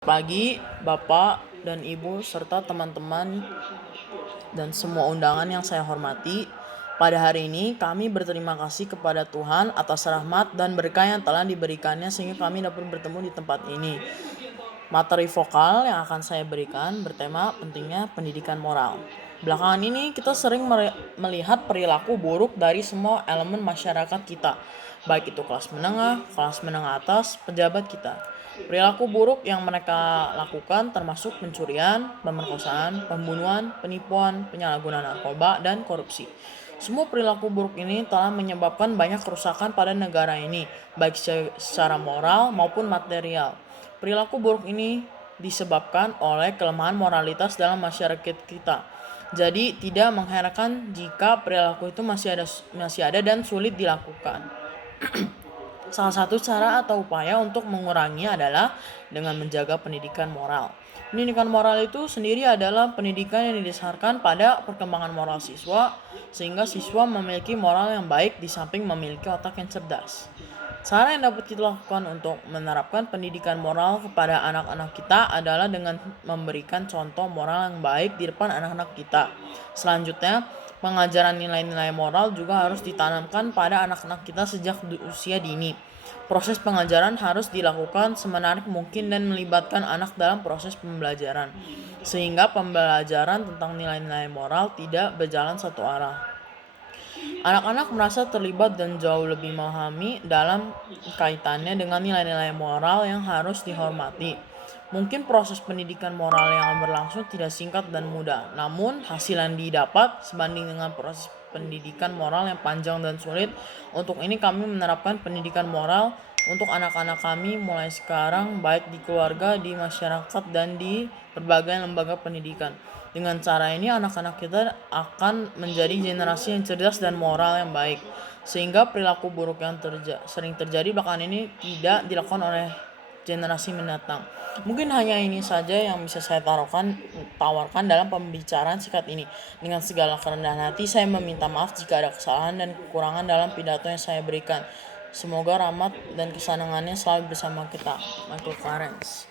Pagi, Bapak dan Ibu serta teman-teman dan semua undangan yang saya hormati. Pada hari ini kami berterima kasih kepada Tuhan atas rahmat dan berkah yang telah diberikannya sehingga kami dapat bertemu di tempat ini. Materi vokal yang akan saya berikan bertema pentingnya pendidikan moral. Belakangan ini kita sering melihat perilaku buruk dari semua elemen masyarakat kita, baik itu kelas menengah atas, pejabat kita. Perilaku buruk yang mereka lakukan termasuk pencurian, pemerkosaan, pembunuhan, penipuan, penyalahgunaan narkoba, dan korupsi. Semua perilaku buruk ini telah menyebabkan banyak kerusakan pada negara ini, baik secara moral maupun material. Perilaku buruk ini disebabkan oleh kelemahan moralitas dalam masyarakat kita. Jadi tidak mengherankan jika perilaku itu masih ada dan sulit dilakukan. Salah satu cara atau upaya untuk menguranginya adalah dengan menjaga pendidikan moral. Pendidikan moral itu sendiri adalah pendidikan yang didasarkan pada perkembangan moral siswa, sehingga siswa memiliki moral yang baik di samping memiliki otak yang cerdas. Cara yang dapat kita lakukan untuk menerapkan pendidikan moral kepada anak-anak kita adalah dengan memberikan contoh moral yang baik di depan anak-anak kita. Selanjutnya, pengajaran nilai-nilai moral juga harus ditanamkan pada anak-anak kita sejak usia dini. Proses pengajaran harus dilakukan semenarik mungkin dan melibatkan anak dalam proses pembelajaran, sehingga pembelajaran tentang nilai-nilai moral tidak berjalan satu arah. Anak-anak merasa terlibat dan jauh lebih memahami dalam kaitannya dengan nilai-nilai moral yang harus dihormati. Mungkin proses pendidikan moral yang berlangsung tidak singkat dan mudah, namun hasil yang didapat sebanding dengan proses pendidikan moral yang panjang dan sulit. Untuk ini kami menerapkan pendidikan moral untuk anak-anak kami mulai sekarang, baik di keluarga, di masyarakat, dan di berbagai lembaga pendidikan. Dengan cara ini anak-anak kita akan menjadi generasi yang cerdas dan moral yang baik, sehingga perilaku buruk yang sering terjadi belakangan ini tidak dilakukan oleh generasi mendatang. Mungkin hanya ini saja yang bisa saya tawarkan dalam pembicaraan singkat ini. Dengan segala kerendahan hati saya meminta maaf jika ada kesalahan dan kekurangan dalam pidato yang saya berikan. Semoga rahmat dan kesenangannya selalu bersama kita. Michael Clarence.